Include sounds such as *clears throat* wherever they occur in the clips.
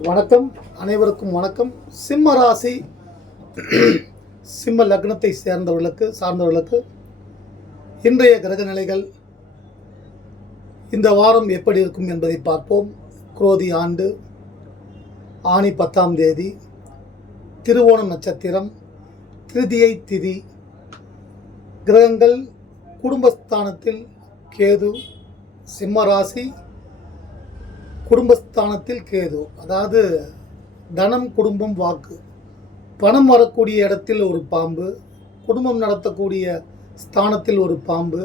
வணக்கம். அனைவருக்கும் வணக்கம். சிம்ம ராசி சிம்ம லக்னத்தை சேர்ந்தவர்களுக்கு சார்ந்தவர்களுக்கு இன்றைய கிரக நிலைகள் இந்த வாரம் எப்படி இருக்கும் என்பதை பார்ப்போம். குரோதி ஆண்டு ஆணி பத்தாம் தேதி திருவோணம் நட்சத்திரம் திருதியை திதி கிரகங்கள் குடும்பஸ்தானத்தில் கேது சிம்ம ராசி குடும்பஸ்தானத்தில் கேது. அதாவது தனம் குடும்பம் வாக்கு. பணம் வரக்கூடிய இடத்தில் ஒரு பாம்பு குடும்பம் நடத்தக்கூடிய ஸ்தானத்தில் ஒரு பாம்பு.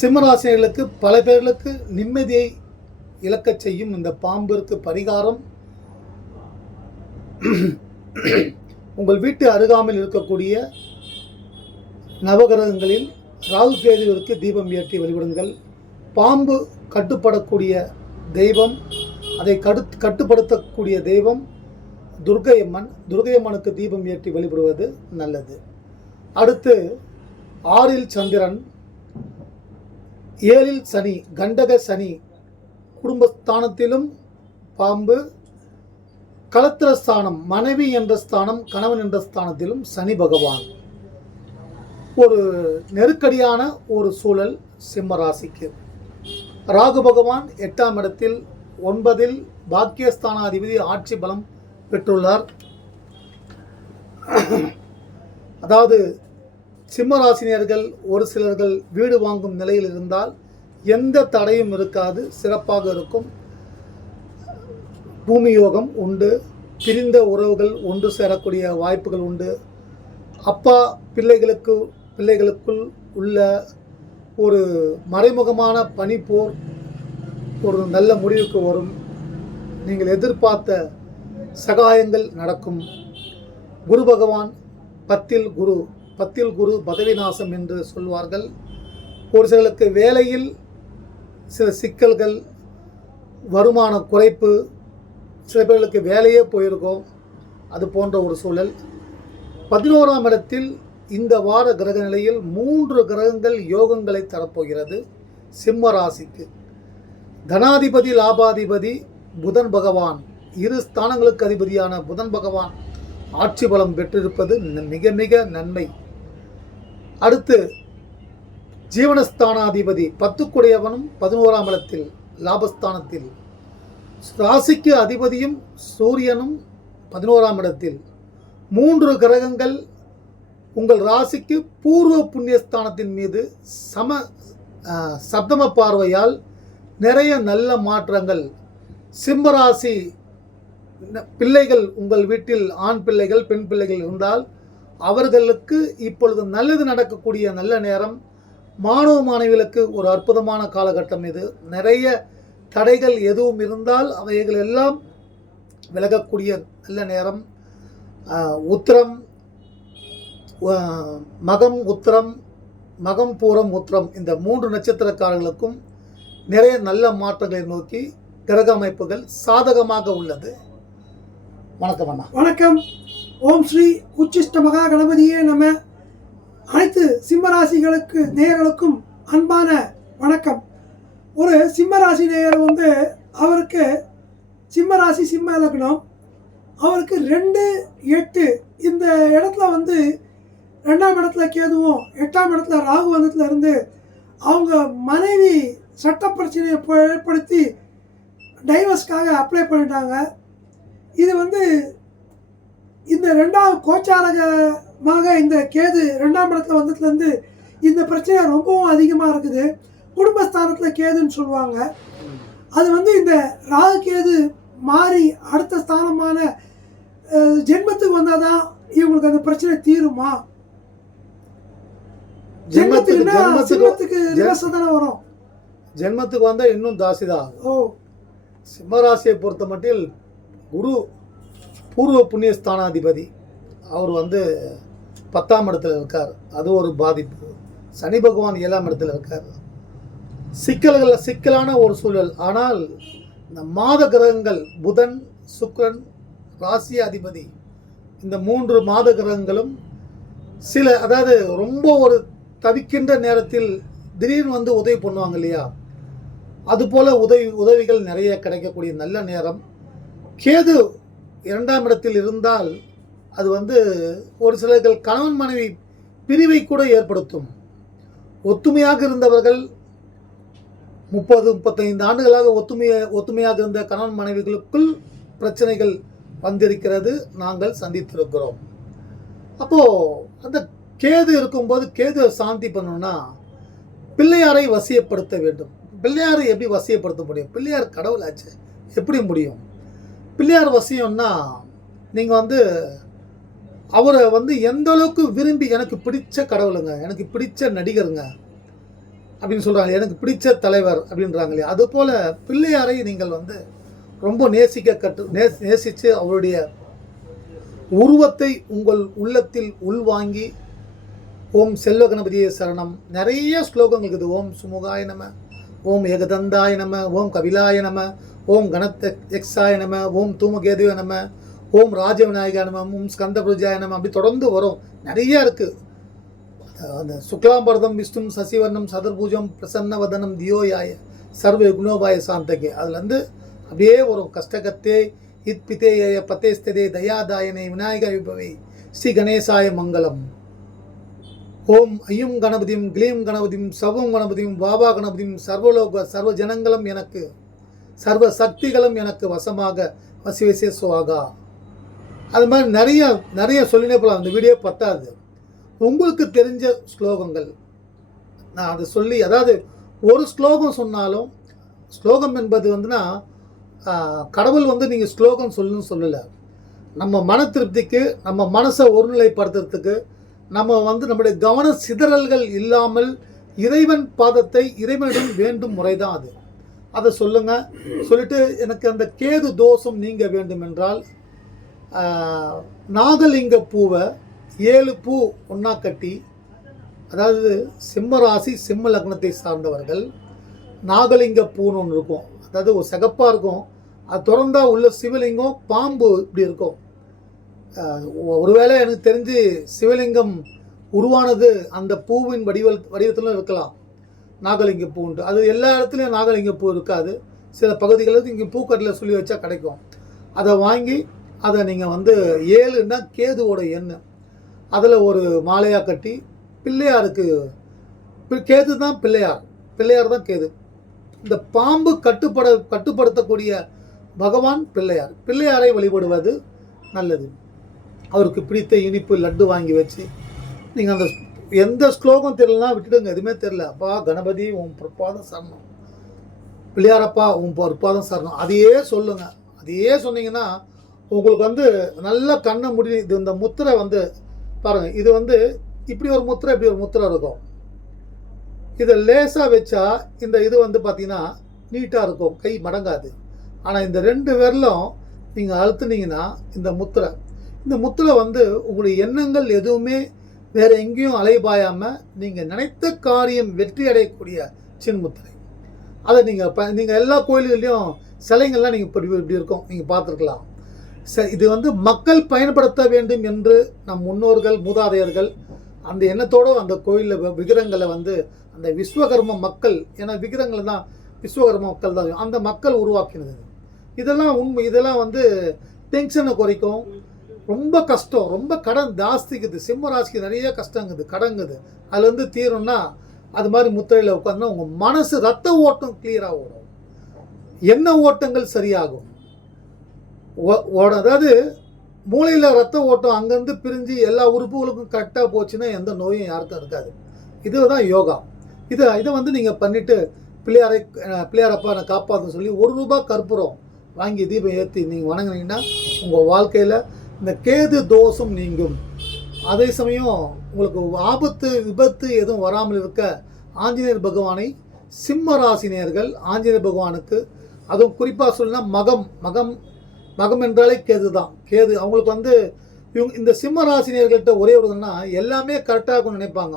சிம்மராசினர்களுக்கு பல பேர்களுக்கு நிம்மதியை இழக்கச் செய்யும் இந்த பாம்பிற்கு பரிகாரம். உங்கள் வீட்டு அருகாமையில் இருக்கக்கூடிய நவகிரகங்களில் ராகு கேதுவிற்கு தீபம் ஏற்றி வழிபடுங்கள். பாம்பு கட்டுப்படக்கூடிய தெய்வம் அதை கடு கட்டுப்படுத்தக்கூடிய தெய்வம் துர்கையம்மன் துர்கையம்மனுக்கு தீபம் ஏற்றி வழிபடுவது நல்லது. அடுத்து ஆறில் சந்திரன் ஏழில் சனி கண்டக சனி குடும்பஸ்தானத்திலும் பாம்பு களத்திர ஸ்தானம் மனைவி என்ற ஸ்தானம் கணவன் என்ற ஸ்தானத்திலும் சனி பகவான். ஒரு நெருக்கடியான ஒரு சூழல் சிம்ம ராசிக்கு. ராகு பகவான் எட்டாம் இடத்தில் ஒன்பதில் பாக்கியஸ்தானாதிபதி ஆட்சி பலம் பெற்றுள்ளார். அதாவது சிம்மராசினியர்கள் ஒரு சிலர்கள் வீடு வாங்கும் நிலையில் இருந்தால் எந்த தடையும் இருக்காது சிறப்பாக இருக்கும். பூமி யோகம் உண்டு பிரிந்த உறவுகள் ஒன்று சேரக்கூடிய வாய்ப்புகள் உண்டு. அப்பா பிள்ளைகளுக்கு பிள்ளைகளுக்குள் உள்ள ஒரு மறைமுகமான பனிப்போர் ஒரு நல்ல முடிவுக்கு வரும். நீங்கள் எதிர்பார்த்த சகாயங்கள் நடக்கும். குரு பகவான் பத்தில் குரு பத்தில் குரு பதவிநாசம் என்று சொல்வார்கள். ஒரு சிலருக்கு வேலையில் சில சிக்கல்கள் வருமான குறைப்பு சில பேர்களுக்கு வேலையே போயிருக்கோம். அது போன்ற ஒரு சூழல். பதினோராம் இடத்தில் இந்த வார கிரக நிலையில் மூன்று கிரகங்கள் யோகங்களை தரப்போகிறது. சிம்ம ராசிக்கு. தனாதிபதி லாபாதிபதி புதன் பகவான். இரு ஸ்தானங்களுக்கு அதிபதியான புதன் பகவான். ஆட்சி பலம் பெற்றிருப்பது ந- மிக மிக நன்மை. அடுத்து ஜீவனஸ்தானாதிபதி. பத்துக்குடையவனும் பதினோராம் இடத்தில் லாபஸ்தானத்தில். ராசிக்கு அதிபதியும் சூரியனும் பதினோராம் இடத்தில். மூன்று கிரகங்கள் உங்கள் ராசிக்கு பூர்வ புண்ணியஸ்தானத்தின் மீது சம சப்தம பார்வையால் நிறைய நல்ல மாற்றங்கள். சிம்ம ராசி பிள்ளைகள் உங்கள் வீட்டில் ஆண் பிள்ளைகள் பெண் பிள்ளைகள் இருந்தால் அவர்களுக்கு இப்பொழுது நல்லது நடக்கக்கூடிய நல்ல நேரம். மாணவ மாணவிகளுக்கு ஒரு அற்புதமான காலகட்டம் இது. நிறைய தடைகள் எதுவும் இருந்தால் அவைகள் எல்லாம் விலகக்கூடிய நல்ல நேரம். உத்திரம் மகம் உத்திரம் மகம் பூரம் உத்திரம் இந்த மூன்று நட்சத்திரக்காரர்களுக்கும் நிறைய நல்ல மாற்றங்களை நோக்கி கிரக அமைப்புகள் சாதகமாக உள்ளது. வணக்கம் அண்ணா. வணக்கம். ஓம் ஸ்ரீ உச்சிஷ்ட மகா கணபதியே நம்ம அனைத்து சிம்மராசிகளுக்கு நேயர்களுக்கும் அன்பான வணக்கம். ஒரு சிம்மராசி நேயர் வந்து அவருக்கு சிம்மராசி சிம்ம லக்னம். அவருக்கு ரெண்டு எட்டு. இந்த இடத்துல வந்து ரெண்டாம் இடத்துல கேதுவும் எட்டாம் இடத்துல ராகு வந்ததுல இருந்து அவங்க மனைவி சட்ட பிரச்சனையை ஏற்படுத்தி டைவர்ஸ்க்காக அப்ளை பண்ணிட்டாங்க. இது வந்து இந்த ரெண்டாவது கோச்சாரகமாக இந்த கேது ரெண்டாம் இடத்துல வந்ததுலேருந்து இந்த பிரச்சனை ரொம்பவும் அதிகமாக இருக்குது. குடும்பஸ்தானத்தில் கேதுன்னு சொல்லுவாங்க. அது வந்து இந்த ராகு கேது மாறி அடுத்த ஸ்தானமான ஜென்மத்துக்கு வந்தால் தான் இவங்களுக்கு அந்த பிரச்சனை தீருமா? ஜென்மத்துக்கு ஜென்மத்துக்கு தானே வரும். ஜென்மத்துக்கு வந்தால் இன்னும் தான் ஆகும். ஓ. சிம்மராசியை பொறுத்த மட்டில் குரு பூர்வ புண்ணிய ஸ்தானாதிபதி. அவர் வந்து பத்தாம் இடத்துல இருக்கார். அது ஒரு பாதிப்பு. சனி பகவான் ஏழாம் இடத்துல இருக்கார். சிக்கல்கள் சிக்கலான ஒரு சூழல். ஆனால் இந்த மாத கிரகங்கள் புதன் சுக்கிரன் ராசி அதிபதி இந்த மூன்று மாத கிரகங்களும் சில அதாவது ரொம்ப ஒரு தவிக்கின்ற நேரத்தில் திடீர்னு வந்து உதவி பண்ணுவாங்க இல்லையா? அதுபோல உதவி உதவிகள் நிறைய கிடைக்கக்கூடிய நல்ல நேரம். கேது இரண்டாம் இடத்தில் இருந்தால் அது வந்து ஒரு சிலர்கள் கணவன் மனைவி பிரிவை கூட ஏற்படுத்தும். ஒத்துமையாக இருந்தவர்கள் முப்பது முப்பத்தைந்து ஆண்டுகளாக ஒத்துமைய ஒத்துமையாக இருந்த கணவன் மனைவிகளுக்குள் பிரச்சனைகள் வந்திருக்கிறது. நாங்கள் சந்தித்திருக்கிறோம். அப்போது அந்த கேது இருக்கும்போது கேது சாந்தி பண்ணணும்னா பிள்ளையாரை வசியப்படுத்த வேண்டும். பிள்ளையாரை எப்படி வசியப்படுத்த முடியும்? பிள்ளையார் கடவுள் ஆச்சு. எப்படி முடியும்? பிள்ளையார் வசியம்னா நீங்கள் வந்து அவரை வந்து எந்த அளவுக்கு விரும்பி எனக்கு பிடிச்ச கடவுளுங்க எனக்கு பிடிச்ச நடிகருங்க அப்படின்னு சொல்கிறாங்க எனக்கு பிடிச்ச தலைவர் அப்படின்றாங்க இல்லையா அதுபோல் பிள்ளையாரை நீங்கள் வந்து ரொம்ப நேசிக்க கற்று நே நேசித்து அவருடைய உருவத்தை உங்கள் உள்ளத்தில் உள்வாங்கி ஓம் செல்வ கணபதியே சரணம். நிறைய ஸ்லோகங்கள் இருக்குது. ஓம் சுமுகாய நம ஓம் ஏகதந்தாய நம ஓம் கபிலாய நம ஓம் கணத்த எக்ஸாய நம ஓம் தூமகேதுவ நம ஓம் ராஜவிநாயகா நம ஓம் ஸ்கந்தபுஜாய நம. அப்படி தொடர்ந்து வரும். நிறைய இருக்குது அந்த சுக்லாம்பரதம் விஷ்ணு சசிவர்ணம் சதுர்பூஜம் பிரசன்ன வதனம் தியோயாய சர்வ குணோபாய சாந்தகே. அதுலேருந்து அப்படியே வரும். கஷ்டகத்தே இத் பிதேய பத்தேஸ்ததே தயாதாயனே விநாயக விபவே ஸ்ரீ கணேசாய மங்களம். ஓம் ஐயும் கணபதியும் கிளீம் கணபதியும் சவும் கணபதியும் பாபா கணபதியும் சர்வலோக சர்வ ஜனங்களும் எனக்கு சர்வ சக்திகளும் எனக்கு வசமாக வசிவசே சுவாகா அது மாதிரி நிறைய நிறைய சொல்லினே போகலாம் அந்த வீடியோ பத்தாது. உங்களுக்கு தெரிஞ்ச ஸ்லோகங்கள். நான் அதை சொல்லி அதாவது ஒரு ஸ்லோகம் சொன்னாலும் ஸ்லோகம் என்பது வந்துன்னா கடவுள் வந்து நீங்கள் ஸ்லோகம் சொல்லணும்னு சொல்லலை. நம்ம மன திருப்திக்கு நம்ம மனசை ஒருநிலைப்படுத்துறதுக்கு நம்ம வந்து நம்முடைய கவன சிதறல்கள் இல்லாமல் இறைவன் பாதத்தை இறைவனிடம் வேண்டும் முறை தான் அது. அதை சொல்லுங்க. சொல்லிட்டு எனக்கு அந்த கேது தோஷம் நீங்க வேண்டும் என்றால் நாகலிங்க பூவை ஏழு பூ ஒன்றா கட்டி அதாவது சிம்ம ராசி சிம்ம லக்னத்தை சார்ந்தவர்கள் நாகலிங்க பூன்னு ஒன்று இருக்கும். அதாவது ஒரு சகப்பாக இருக்கும். அது திறந்தால் உள்ள சிவலிங்கம் பாம்பு இப்படி இருக்கும். ஒருவேளை எனக்கு தெரிஞ்சு சிவலிங்கம் உருவானது அந்த பூவின் வடிவல் வடிவத்திலும் இருக்கலாம். நாகலிங்க பூன்ட்டு அது எல்லா இடத்துலையும் நாகலிங்க பூ இருக்காது. சில பகுதிகளுக்கு இங்கே பூக்கட்டில் சொல்லி வச்சா கிடைக்கும். அதை வாங்கி அதை நீங்கள் வந்து ஏழுன்னா கேதுவோட எண்ணெய் அதில் ஒரு மாலையாக கட்டி பிள்ளையாருக்கு பி- கேது தான் பிள்ளையார். பிள்ளையார் தான் கேது. இந்த பாம்பு கட்டுப்பட கட்டுப்படுத்தக்கூடிய பகவான் பிள்ளையார். பிள்ளையாரை வழிபடுவது நல்லது. அவருக்கு பிடித்த இனிப்பு லட்டு வாங்கி வச்சு நீங்கள் அந்த எந்த ஸ்லோகம் தெரியலனா விட்டுடுங்க எதுவுமே தெரில அப்பா கணபதி உன் பொற்பாதம் சரணம். பிள்ளையாரப்பா உன் பொற்பாதம் சரணம். அதையே சொல்லுங்க. அதையே சொன்னீங்கன்னா உங்களுக்கு வந்து நல்ல கண்ணை முடி இது இந்த முத்திரை வந்து பாருங்கள் இது வந்து இப்படி ஒரு முத்திரை இப்படி ஒரு முத்திரை இருக்கும். இதை லேசாக வச்சா இந்த இது வந்து பார்த்தீங்கன்னா நீட்டாக இருக்கும். கை மடங்காது. ஆனால் இந்த ரெண்டு விரலும் நீங்கள் அழுத்துனீங்கன்னா இந்த முத்திரை இந்த முத்தில் வந்து உங்களுடைய எண்ணங்கள் எதுவுமே வேறு எங்கேயும் அலைபாயாமல் நீங்கள் நினைத்த காரியம் வெற்றி அடையக்கூடிய சின்முத்திரை அதை நீங்கள் ப நீங்கள் எல்லா கோயில்கள்லையும் சிலைங்கள்லாம் நீங்கள் இப்படி இப்படி இருக்கும். நீங்கள் பார்த்துருக்கலாம். ச இது வந்து மக்கள் பயன்படுத்த வேண்டும் என்று நம் முன்னோர்கள் மூதாதையர்கள் அந்த எண்ணத்தோடு அந்த கோயிலில் விக்கிரங்களை வந்து அந்த விஸ்வகர்ம மக்கள் ஏன்னா விக்கிரங்கள் தான் விஸ்வகர்ம மக்கள் தான். அந்த மக்கள் உருவாக்கினது. இதெல்லாம் உண்மை இதெல்லாம் வந்து டென்ஷனை குறைக்கும். ரொம்ப கஷ்டம் ரொம்ப கடன் ஜாஸ்திக்குது. சிம்ம ராசிக்கு நிறைய கஷ்டங்குது கடங்குது. அதுலேருந்து தீரும்னா அது மாதிரி முத்திரையில் உட்காந்துனா உங்கள் மனசு ரத்த ஓட்டம் கிளியராக ஓடும். எண்ண ஓட்டங்கள் சரியாகும். ஓ- ஓட அதாவது மூளையில் ரத்த ஓட்டம் அங்கேருந்து பிரிஞ்சு எல்லா உறுப்புகளுக்கும் கரெக்டாக போச்சுன்னா எந்த நோயும் யாருக்கும் இருக்காது. இதுதான் யோகா. இது இதை வந்து நீங்கள் பண்ணிவிட்டு பிள்ளையாரை பிள்ளையாரப்பா நான் காப்பாற்றுன்னு சொல்லி ஒரு ரூபாய் கற்பூரம் வாங்கி தீபம் ஏற்றி நீங்கள் வணங்குனீங்கன்னா உங்கள் வாழ்க்கையில் இந்த கேது தோஷம் நீங்கும். அதே சமயம் உங்களுக்கு ஆபத்து விபத்து எதுவும் வராமல் இருக்க ஆஞ்சநேயர் பகவானை சிம்ம ராசினியர்கள் ஆஞ்சநேயர் பகவானுக்கு அதுவும் குறிப்பாக சொல்லினா மகம் மகம் மகம் என்றாலே கேது தான். கேது அவங்களுக்கு வந்து இவங்க இந்த சிம்ம ராசினியர்கள்ட்ட ஒரே ஒரு எல்லாமே கரெக்டாக இருக்கும்னு நினைப்பாங்க.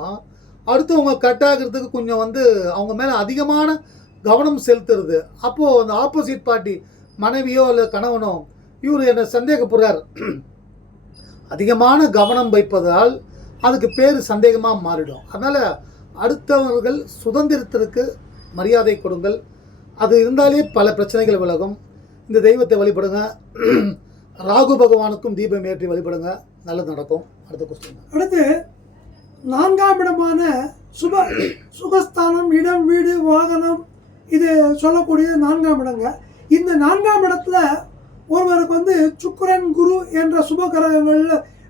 அடுத்தவங்க கரெக்டாகிறதுக்கு கொஞ்சம் வந்து அவங்க மேலே அதிகமான கவனம் செலுத்துறது. அப்போது அந்த ஆப்போசிட் பார்ட்டி மனைவியோ இல்லை கணவனோ இவர் என்னை சந்தேகப்படுறார். அதிகமான கவனம் வைப்பதால் அதுக்கு பேர் சந்தேகமாக மாறிடும். அதனால் அடுத்தவர்கள் சுதந்திரத்திற்கு மரியாதை கொடுங்கள். அது இருந்தாலே பல பிரச்சனைகள் விலகும். இந்த தெய்வத்தை வழிபடுங்க. ராகு பகவானுக்கும் தீபம் ஏற்றி வழிபடுங்க. நல்லது நடக்கும். அடுத்த கொஸ்டின் அடுத்து நான்காம் இடமான சுப சுகஸ்தானம் இடம் வீடு வாகனம் இது சொல்லக்கூடிய நான்காம் இடங்க. இந்த நான்காம் இடத்துல ஒருவருக்கு வந்து சுக்கிரன் குரு என்ற சுப கிரகங்கள்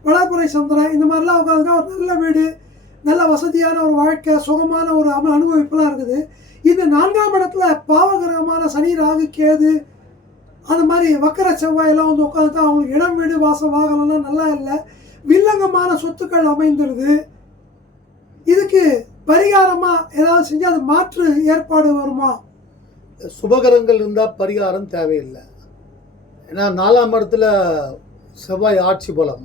வளர்ப்புறை சந்திரன் இந்த மாதிரிலாம் உட்காந்துக்கா ஒரு நல்ல வீடு நல்ல வசதியான ஒரு வாழ்க்கை சுகமான ஒரு அம அனுபவிப்பெல்லாம் இருக்குது. இந்த நான்காம் இடத்துல பாவகிரகமான சனி ராகு கேது அந்த மாதிரி வக்கர செவ்வாயெல்லாம் வந்து உட்காந்துட்டா அவங்களுக்கு இடம் வீடு வாசம் வாகனம்லாம் நல்லா இல்லை. வில்லங்கமான சொத்துக்கள் அமைந்துடுது இதுக்கு பரிகாரமாக ஏதாவது செஞ்சால் அது மாற்று ஏற்பாடு வருமா? சுபகரங்கள் இருந்தால் பரிகாரம் தேவையில்லை. ஏன்னா நாலாம் இடத்துல செவ்வாய் ஆட்சி பலம்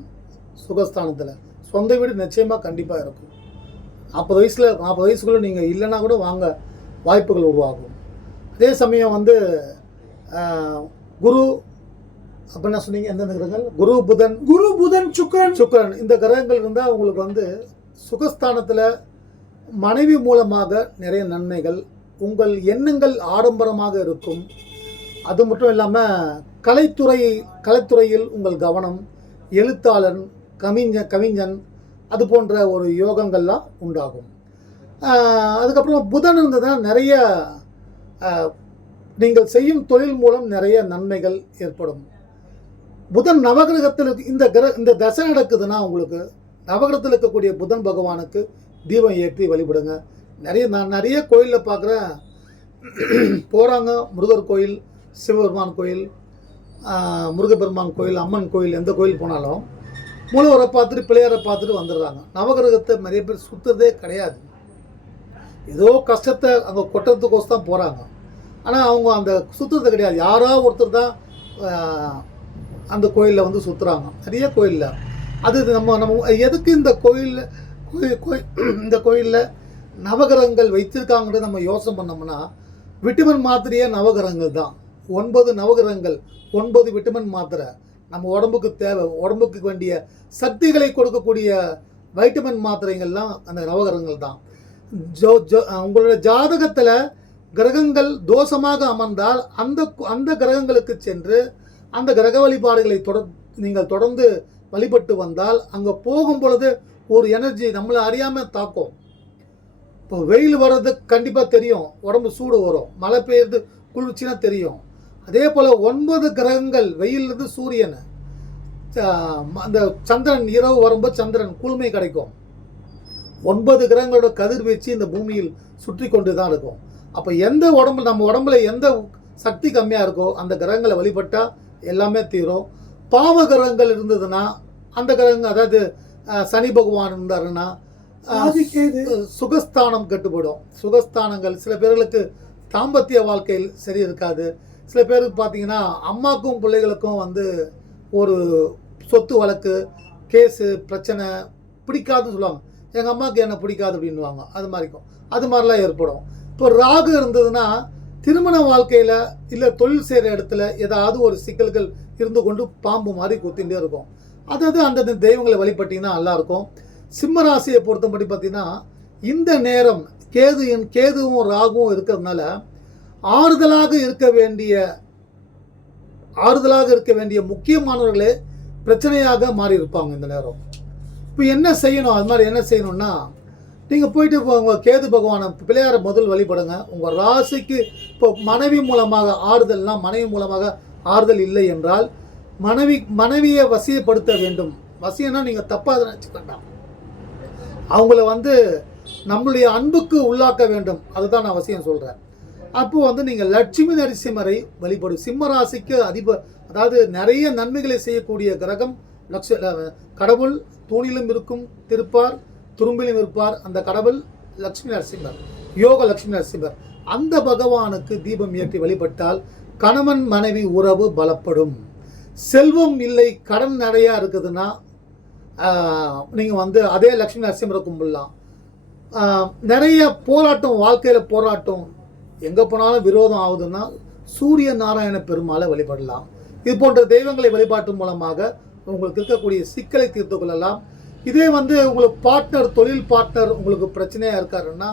சுகஸ்தானத்தில். சொந்த வீடு நிச்சயமாக கண்டிப்பாக இருக்கும். நாற்பது வயசில் நாற்பது வயசுக்குள்ளே நீங்கள் இல்லைன்னா கூட வாங்க வாய்ப்புகள் உருவாகும். அதே சமயம் வந்து குரு அப்போ என்ன சொன்னீங்க? எந்தெந்த கிரகங்கள்? குரு புதன் குரு புதன் சுக்கிரன். சுக்கிரன். இந்த கிரகங்கள் இருந்தால் உங்களுக்கு வந்து சுகஸ்தானத்தில் மனைவி மூலமாக நிறைய நன்மைகள் உங்கள் எண்ணங்கள் ஆடம்பரமாக இருக்கும். அது மட்டும் இல்லாமல் கலைத்துறை கலைத்துறையில் உங்கள் கவனம் எழுத்தாளன் கவிஞ கவிஞன் அது போன்ற ஒரு யோகங்கள்லாம் உண்டாகும். அதுக்கப்புறம் புதன் இருந்ததுன்னா நிறைய நீங்கள் செய்யும் தொழில் மூலம் நிறைய நன்மைகள் ஏற்படும். புதன் நவகிரகத்தில் இந்த கிர இந்த தசை நடக்குதுன்னா உங்களுக்கு நவகிரகத்தில் இருக்கக்கூடிய புதன் பகவானுக்கு தீபம் ஏற்றி வழிபடுங்க. நிறைய நான் நிறைய கோயிலில் பார்க்குறேன் போகிறாங்க முருகர் கோயில் சிவபெருமான் கோயில் முருகப்பெருமான் கோயில் அம்மன் கோயில் எந்த கோயில் போனாலும் மூலவரை பார்த்துட்டு பிள்ளையாரை பார்த்துட்டு வந்துடுறாங்க. நவகிரகத்தை நிறைய பேர் சுற்றுறதே கிடையாது. ஏதோ கஷ்டத்தை அங்கே கொட்டுறதுக்கோசம் தான் போகிறாங்க ஆனால் அவங்க அந்த சுற்றுறது கிடையாது. யாரோ ஒருத்தர் தான் அந்த கோயிலில் வந்து சுற்றுறாங்க நிறைய கோயிலில் அது இது நம்ம நம்ம எதுக்கு இந்த கோயிலில் கோயில் கோயில் *clears throat* இந்த கோயிலில் நவகிரகங்கள் வைத்திருக்காங்கன்றது நம்ம யோசனை பண்ணோம்னா விட்டமின் மாத்திரையே நவகிரகங்கள் தான். ஒன்பது நவகிரகங்கள் ஒன்பது விட்டமின் மாத்திரை. நம்ம உடம்புக்கு தேவை உடம்புக்கு வேண்டிய சக்திகளை கொடுக்கக்கூடிய வைட்டமின் மாத்திரைகள்லாம் அந்த நவகிரகங்கள் தான். ஜோ ஜோ உங்களோட ஜாதகத்தில் கிரகங்கள் தோஷமாக அமர்ந்தால் அந்த அந்த கிரகங்களுக்கு சென்று அந்த கிரக வழிபாடுகளை தொடர் நீங்கள் தொடர்ந்து வழிபட்டு வந்தால் அங்கே போகும் பொழுது ஒரு எனர்ஜி நம்மளை அறியாமல் தாக்கும். இப்போ வெயில் வர்றது கண்டிப்பாக தெரியும் உடம்பு சூடு வரும் மழை பெய்யுறது குளிர்ச்சினா தெரியும். அதே போல் ஒன்பது கிரகங்கள் வெயிலிருந்து சூரியன் அந்த சந்திரன் இரவு வரும்போது சந்திரன் குளுமை கிடைக்கும். ஒன்பது கிரகங்களோட கதிர்வீச்சு இந்த பூமியில் சுற்றி கொண்டு தான் இருக்கும். அப்போ எந்த உடம்புல நம்ம உடம்புல எந்த சக்தி கம்மியாக இருக்கோ அந்த கிரகங்களை வழிபட்டால் எல்லாமே தீரும். பாவ கிரகங்கள் இருந்ததுன்னா அந்த கிரகங்கள் அதாவது சனி பகவான் இருந்தாருன்னா சுகஸ்தானம் கட்டுப்படும். சுகஸ்தானங்கள் சில பேர்களுக்கு தாம்பத்திய வாழ்க்கையில் சரி இருக்காது. சில பேருக்கு பார்த்தீங்கன்னா அம்மாக்கும் பிள்ளைகளுக்கும் வந்து ஒரு சொத்து வழக்கு கேஸு பிரச்சனை பிடிக்காதுன்னு சொல்லுவாங்க. எங்கள் அம்மாவுக்கு என்ன பிடிக்காது அப்படின்னுவாங்க. அது மாதிரிக்கும் அது மாதிரிலாம் ஏற்படும். இப்போ ராகு இருந்ததுன்னா திருமண வாழ்க்கையில் இல்லை தொழில் செய்கிற இடத்துல ஏதாவது ஒரு சிக்கல்கள் இருந்து கொண்டு பாம்பு மாதிரி குத்திகிட்டே இருக்கும். அதாவது அந்தந்த தெய்வங்களை வழிபட்டிங்கன்னா நல்லாயிருக்கும். சிம்ம ராசியை பொறுத்தபடி பார்த்தீங்கன்னா இந்த நேரம் கேது கேதுவும் ராகுவும் இருக்கிறதுனால ஆறுதலாக இருக்க வேண்டிய ஆறுதலாக இருக்க வேண்டிய முக்கியமானவர்களே பிரச்சனையாக மாறி இருப்பாங்க இந்த நேரம். இப்போ என்ன செய்யணும்? அது மாதிரி என்ன செய்யணும்னா நீங்கள் போயிட்டு இப்போ உங்கள் கேது பகவானை பிள்ளையாரை முதல் வழிபடுங்க. உங்கள் ராசிக்கு இப்போ மனைவி மூலமாக ஆறுதல்னால் மனைவி மூலமாக ஆறுதல் இல்லை என்றால் மனைவி மனைவியை வசியப்படுத்த வேண்டும். வசியம்னா நீங்கள் தப்பாக அதை நினச்சிக்க வேண்டாம். அவங்கள வந்து நம்மளுடைய அன்புக்கு உள்ளாக்க வேண்டும். அதுதான் நான் அவசியம் சொல்கிறேன் அப்போ வந்து நீங்கள் லட்சுமி நரசிம்மரை வழிபடும் சிம்ம ராசிக்கு அதிப அதாவது நிறைய நன்மைகளை செய்யக்கூடிய கிரகம் லட்ச கடவுள் தூணிலும் இருக்கும் திருப்பார் துரும்பிலும் இருப்பார். அந்த கடவுள் லட்சுமி நரசிம்மர் யோக லட்சுமி நரசிம்மர். அந்த பகவானுக்கு தீபம் ஏற்றி வழிபட்டால் கணவன் மனைவி உறவு பலப்படும். செல்வம் இல்லை கடன் நிறையா இருக்குதுன்னா நீங்கள் வந்து அதே லட்சுமி நரசிம்மரை கும்பிடலாம். நிறைய போராட்டம் வாழ்க்கையில் போராட்டம் எங்கே போனாலும் விரோதம் ஆகுதுன்னா சூரிய நாராயண பெருமாளை வழிபடலாம். இது போன்ற தெய்வங்களை வழிபாட்டு மூலமாக உங்களுக்கு இருக்கக்கூடிய சிக்கலை தீர்த்து கொள்ளலாம். இதே வந்து உங்களுக்கு பார்ட்னர் தொழில் பார்ட்னர் உங்களுக்கு பிரச்சனையாக இருக்காருன்னா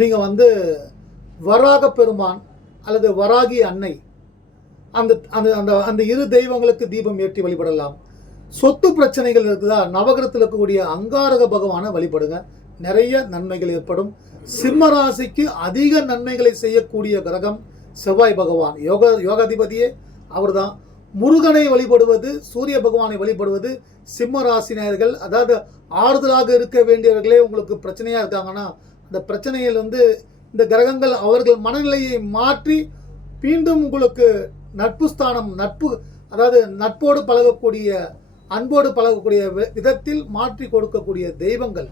நீங்கள் வந்து வராக பெருமான் அல்லது வராகி அன்னை அந்த அந்த அந்த அந்த இரு தெய்வங்களுக்கு தீபம் ஏற்றி வழிபடலாம். சொத்து பிரச்சனைகள் இருக்குதா நவகிரத்தில் இருக்கக்கூடிய அங்காரக பகவானை வழிபடுங்க. நிறைய நன்மைகள் ஏற்படும். சிம்ம ராசிக்கு அதிக நன்மைகளை செய்யக்கூடிய கிரகம் செவ்வாய் பகவான். யோக யோகாதிபதியே அவர்தான். முருகனை வழிபடுவது சூரிய பகவானை வழிபடுவது சிம்ம ராசினியர்கள் அதாவது ஆறுதலாக இருக்க வேண்டியவர்களே உங்களுக்கு பிரச்சனையாக இருக்காங்கன்னா அந்த பிரச்சனையில் வந்து இந்த கிரகங்கள் அவர்கள் மனநிலையை மாற்றி மீண்டும் உங்களுக்கு நட்பு ஸ்தானம் நட்பு அதாவது நட்போடு பழகக்கூடிய அன்போடு பழகக்கூடிய வி- விதத்தில் மாற்றி கொடுக்கக்கூடிய தெய்வங்கள்.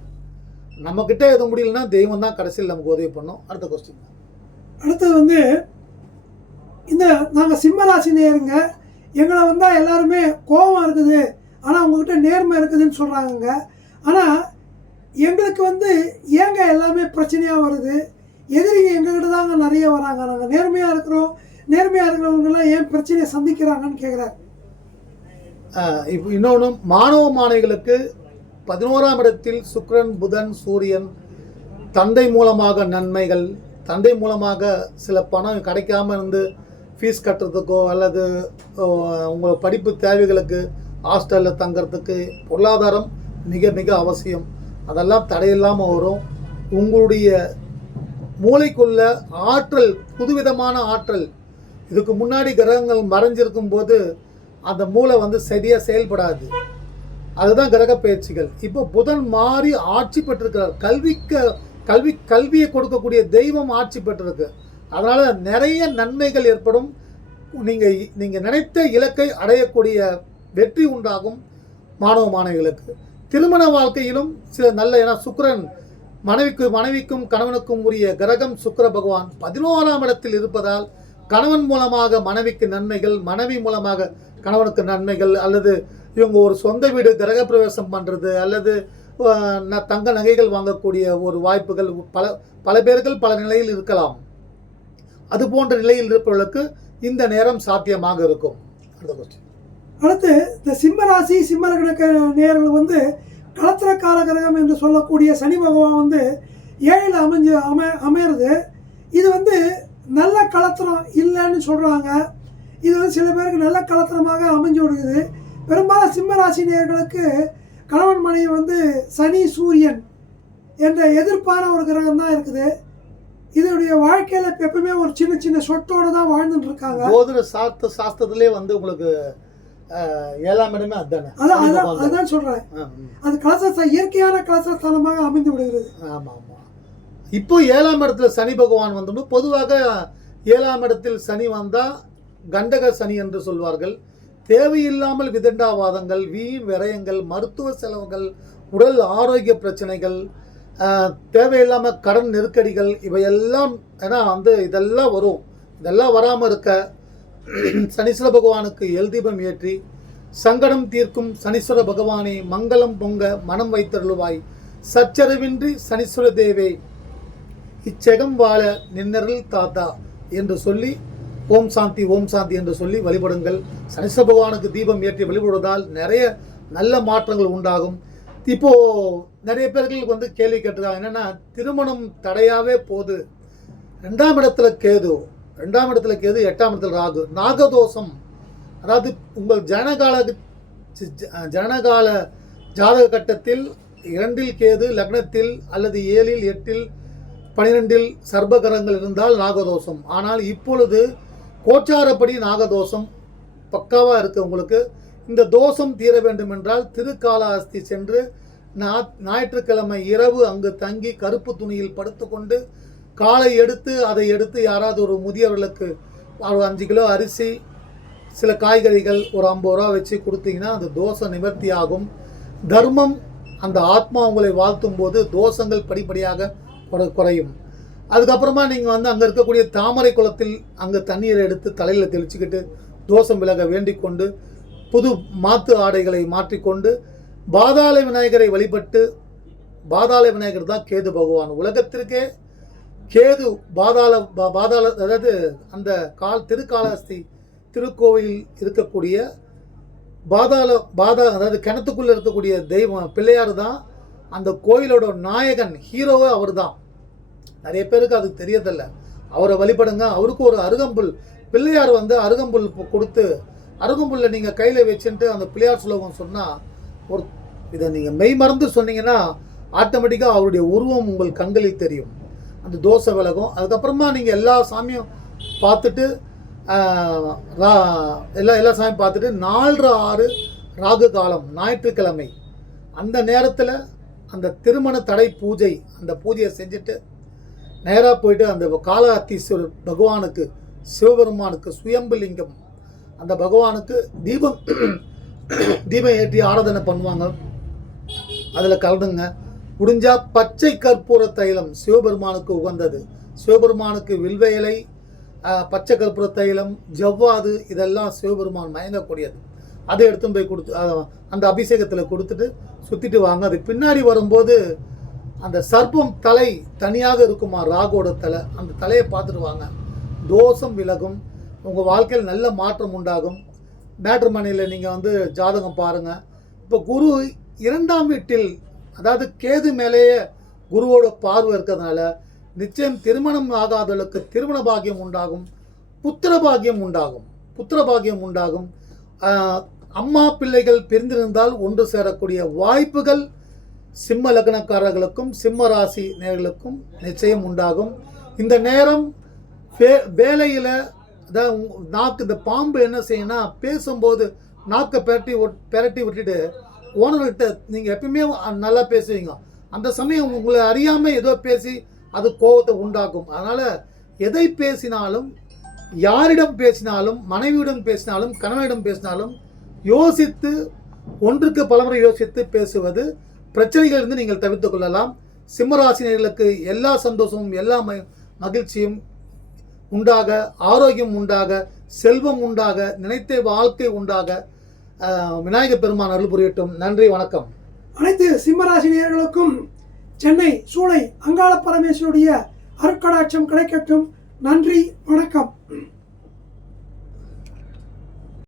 நம்ம கிட்ட எதுவும் முடியலன்னா தெய்வம் தான் கடைசியில் நமக்கு உதவி பண்ணும். அடுத்த கொஸ்டின் அடுத்தது வந்து இந்த நாங்கள் சிம்மராசி நேருங்க எங்களை வந்தால் எல்லாருமே கோபம் இருக்குது. ஆனால் உங்ககிட்ட நேர்மை இருக்குதுன்னு சொல்கிறாங்கங்க ஆனால் எங்களுக்கு வந்து ஏங்க எல்லாமே பிரச்சனையாக வருது? எதிரிங்க எங்ககிட்ட தாங்க நிறைய வராங்க. நாங்கள் நேர்மையாக இருக்கிறோம். நேர்மையாக இருக்கிறவங்கெல்லாம் ஏன் பிரச்சனையை சந்திக்கிறாங்கன்னு கேட்குறாரு இப்போ இன்னொன்று மாணவ மாணவிகளுக்கு பதினோராம் இடத்தில் சுக்ரன் புதன் சூரியன் தந்தை மூலமாக நன்மைகள் தந்தை மூலமாக சில பணம் கிடைக்காம இருந்து ஃபீஸ் கட்டுறதுக்கோ அல்லது உங்களோட படிப்பு தேவைகளுக்கு ஹாஸ்டலில் தங்கிறதுக்கு பொருளாதாரம் மிக மிக அவசியம். அதெல்லாம் தடையில்லாமல் வரும். உங்களுடைய மூளைக்குள்ள ஆற்றல் புதுவிதமான ஆற்றல். இதுக்கு முன்னாடி கிரகங்கள் மறைஞ்சிருக்கும் போது அந்த மூளை வந்து சரியாக செயல்படாது. அதுதான் கிரக பயிற்சிகள். இப்போ புதன் மாறி ஆட்சி பெற்றிருக்கிறார். கல்விக்கு கல்வி கல்வியை கொடுக்கக்கூடிய தெய்வம் ஆட்சி பெற்றிருக்கு. அதனால் நிறைய நன்மைகள் ஏற்படும். நீங்கள் நீங்கள் நினைத்த இலக்கை அடையக்கூடிய வெற்றி உண்டாகும் மாணவ மாணவிகளுக்கு. திருமண வாழ்க்கையிலும் சில நல்ல ஏன்னா சுக்கிரன் மனைவிக்கு மனைவிக்கும் கணவனுக்கும் உரிய கிரகம் சுக்கிர பகவான் பதினோராம் இடத்தில் இருப்பதால் கணவன் மூலமாக மனைவிக்கு நன்மைகள் மனைவி மூலமாக கணவனுக்கு நன்மைகள் அல்லது இவங்க ஒரு சொந்த வீடு கிரகப்பிரவேசம் பண்ணுறது அல்லது தங்க நகைகள் வாங்கக்கூடிய ஒரு வாய்ப்புகள் பல பல பேர்கள் பல நிலையில் இருக்கலாம். அது போன்ற நிலையில் இருப்பவர்களுக்கு இந்த நேரம் சாத்தியமாக இருக்கும். அடுத்த அடுத்து இந்த சிம்மராசி ராசி சிம்ம வந்து நேர்கள் வந்து கிரகம் என்று சொல்லக்கூடிய சனி பகவான் வந்து ஏழில் அமைஞ்சு அமை அமையிறது இது வந்து நல்ல களத்திரம் இல்லைன்னு சொல்கிறாங்க இது வந்து சில பேருக்கு நல்ல களத்திரமாக அமைஞ்சு விடுகிறது பெரும்பாலும் சிம்ம ராசி நேயர்களுக்கு கணவன் மனைவி வந்து சனி சூரியன் என்ற எதிர்ப்பான ஒரு கிரகம் தான் இருக்குது. இதனுடைய வாழ்க்கையில் இப்போ எப்பவுமே ஒரு சின்ன சின்ன சொட்டோடு தான் வாழ்ந்துட்டு இருக்காங்க. ஜோதிட சாஸ்திர சாஸ்திரத்திலே வந்து உங்களுக்கு ஏழாம் இடமே அதுதானே? அதான் அதான். அதான் சொல்கிறேன். அது கலச இயற்கையான கலசஸ்தானமாக அமைந்து விடுகிறது. ஆமாம் ஆமாம் இப்போ ஏழாம் இடத்துல சனி பகவான் வந்து பொதுவாக ஏழாம் இடத்தில் சனி வந்தால் கண்டக சனி என்று சொல்வார்கள். தேவையில்லாமல் விதண்டாவாதங்கள் வீண் விரயங்கள் மருத்துவ செலவுகள் உடல் ஆரோக்கிய பிரச்சனைகள் தேவையில்லாமல் கடன் நெருக்கடிகள் இவையெல்லாம் ஏன்னா வந்து இதெல்லாம் வரும். இதெல்லாம் வராமல் இருக்க சனீஸ்வர பகவானுக்கு எல்தீபம் ஏற்றி சங்கடம் தீர்க்கும் சனீஸ்வர பகவானே மங்களம் பொங்க மனம் வைத்தருளுவாய். சச்சரவின்றி சனீஸ்வர தேவே இச்செகம் வாழ நின்னருள் தாத்தா என்று சொல்லி ஓம் சாந்தி ஓம் சாந்தி என்று சொல்லி வழிபடுங்கள். சனீஸ்வர பகவானுக்கு தீபம் ஏற்றி வழிபடுவதால் நிறைய நல்ல மாற்றங்கள் உண்டாகும். இப்போ நிறைய பேர்களுக்கு வந்து கேள்வி கேட்டுருக்காங்க. என்னென்னா திருமணம் தடையாகவே போகுது. ரெண்டாம் இடத்துல கேது ரெண்டாம் இடத்துல கேது எட்டாம் இடத்துல ராகு. நாகதோஷம் அதாவது உங்கள் ஜனகால ஜனகால ஜாதக கட்டத்தில் இரண்டில் கேது லக்னத்தில் அல்லது ஏழில் எட்டில் பனிரெண்டில் சர்பகரங்கள் இருந்தால் நாகதோஷம். ஆனால் இப்பொழுது கோச்சாரப்படி நாகதோஷம் பக்காவாக இருக்கு உங்களுக்கு. இந்த தோஷம் தீர வேண்டும் என்றால் திருக்காலஹஸ்தி சென்று நா- ஞாயிற்றுக்கிழமை இரவு அங்கு தங்கி கருப்பு துணியில் படுத்துக்கொண்டு காலை எடுத்து அதை எடுத்து யாராவது ஒரு முதியவர்களுக்கு ஒரு அஞ்சு கிலோ அரிசி சில காய்கறிகள் ஒரு ஐம்பது ரூபா வச்சு கொடுத்தீங்கன்னா அந்த தோசை நிவர்த்தி ஆகும் தர்மம் அந்த ஆத்மா உங்களை வாழ்த்தும் போது தோஷங்கள் படிப்படியாக குறையும். அதுக்கப்புறமா நீங்கள் வந்து அங்கே இருக்கக்கூடிய தாமரை குளத்தில் அங்கே தண்ணீரை எடுத்து தலையில் தெளிச்சுக்கிட்டு தோஷம் விலக வேண்டிக் கொண்டு புது மாத்து ஆடைகளை மாற்றிக்கொண்டு பாதாள விநாயகரை வழிபட்டு பாதாள விநாயகர் தான் கேது பகவான். உலகத்திற்கே கேது பாதாள பா- பாதாள அதாவது அந்த கால் திருக்காலாஸ்தி திருக்கோவிலில் இருக்கக்கூடிய பாதாள பாதா அதாவது கிணத்துக்குள்ளே இருக்கக்கூடிய தெய்வம் பிள்ளையார் தான் அந்த கோயிலோட நாயகன் ஹீரோவே அவர் தான் நிறைய பேருக்கு அது தெரியதில்ல அவரை வழிபடுங்க. அவருக்கு ஒரு அருகம்புல். பிள்ளையார் வந்து அருகம்புல் கொடுத்து அருகம்புல்லை நீங்கள் கையில் வச்சுட்டு அந்த பிள்ளையார் ஸ்லோகம் சொன்னால் ஒரு இதை நீங்கள் மெய் மறந்து சொன்னீங்கன்னா ஆட்டோமேட்டிக்காக அவருடைய உருவம் உங்கள் கண்களில் தெரியும். அந்த தோசை விலகும் அதுக்கப்புறமா நீங்கள் எல்லா சாமியும் பார்த்துட்டு ரா- எல்லா எல்லா சாமியும் பார்த்துட்டு நாலு ஆறு ராகு காலம் ஞாயிற்றுக்கிழமை. அந்த நேரத்தில் அந்த திருமண தடை பூஜை அந்த பூஜையை செஞ்சுட்டு நேராக போயிட்டு அந்த காலஹத்தீஸ்வரர் பகவானுக்கு சிவபெருமானுக்கு சுயம்பு லிங்கம். அந்த பகவானுக்கு தீபம் தீபம் ஏற்றி ஆராதனை பண்ணுவாங்க. அதில் கலந்துங்க. முடிஞ்சா பச்சை கற்பூர தைலம் சிவபெருமானுக்கு உகந்தது. சிவபெருமானுக்கு வில்வேலை பச்சை கற்பூர தைலம் ஜவ்வாது இதெல்லாம் சிவபெருமான் மயங்கக்கூடியது. அதை எடுத்துன்னு போய் கொடுத்து அந்த அபிஷேகத்தில் கொடுத்துட்டு சுற்றிட்டு வாங்க. அதுக்கு பின்னாடி வரும்போது அந்த சர்ப்பம் தலை தனியாக இருக்குமா? ராகோட தலை. அந்த தலையை பார்த்துட்டு வாங்க. தோஷம் விலகும். உங்கள் வாழ்க்கையில் நல்ல மாற்றம் உண்டாகும். மேட்ரிமணியில் நீங்கள் வந்து ஜாதகம் பாருங்கள் இப்போ குரு இரண்டாம் வீட்டில் அதாவது கேது மேலேயே குருவோட பார்வை இருக்கிறதுனால நிச்சயம் திருமணம் ஆகாதவர்களுக்கு திருமண பாகியம் உண்டாகும். புத்திர பாகியம் உண்டாகும். புத்திர பாகியம் உண்டாகும். அம்மா பிள்ளைகள் பிரிந்திருந்தால் ஒன்று சேரக்கூடிய வாய்ப்புகள் சிம்ம லக்னக்காரர்களுக்கும் சிம்ம ராசி நேர்களுக்கும் நிச்சயம் உண்டாகும். இந்த நேரம் வே- வேலையில் அதாவது நாக்கு இந்த பாம்பு என்ன செய்யும்னா பேசும்போது நாக்கை பெரட்டி விட்- பெரட்டி விட்டுட்டு ஓனர்கிட்ட நீங்கள் எப்பயுமே நல்லா பேசுவீங்க. அந்த சமயம் உங்களை அறியாமல் ஏதோ பேசி அது கோபத்தை உண்டாக்கும். அதனால் எதை பேசினாலும் யாரிடம் பேசினாலும் மனைவியிடம் பேசினாலும் கணவனிடம் பேசினாலும் யோசித்து ஒன்றுக்கு பலமுறை யோசித்து பேசுவது பிரச்சனைகளிலிருந்து நீங்கள் தவிர்த்து கொள்ளலாம். சிம்மராசினியர்களுக்கு எல்லா சந்தோஷமும் எல்லா மகிழ்ச்சியும் உண்டாக ஆரோக்கியம் உண்டாக செல்வம் உண்டாக நினைத்த வாழ்க்கை உண்டாக விநாயகர் பெருமான் அருள் புரியட்டும். நன்றி வணக்கம். அனைத்து சிம்மராசினியர்களுக்கும் சென்னை சூளை அங்காள பரமேஸ்வருடைய அருட்கடாட்சம் கிடைக்கட்டும். நன்றி வணக்கம்.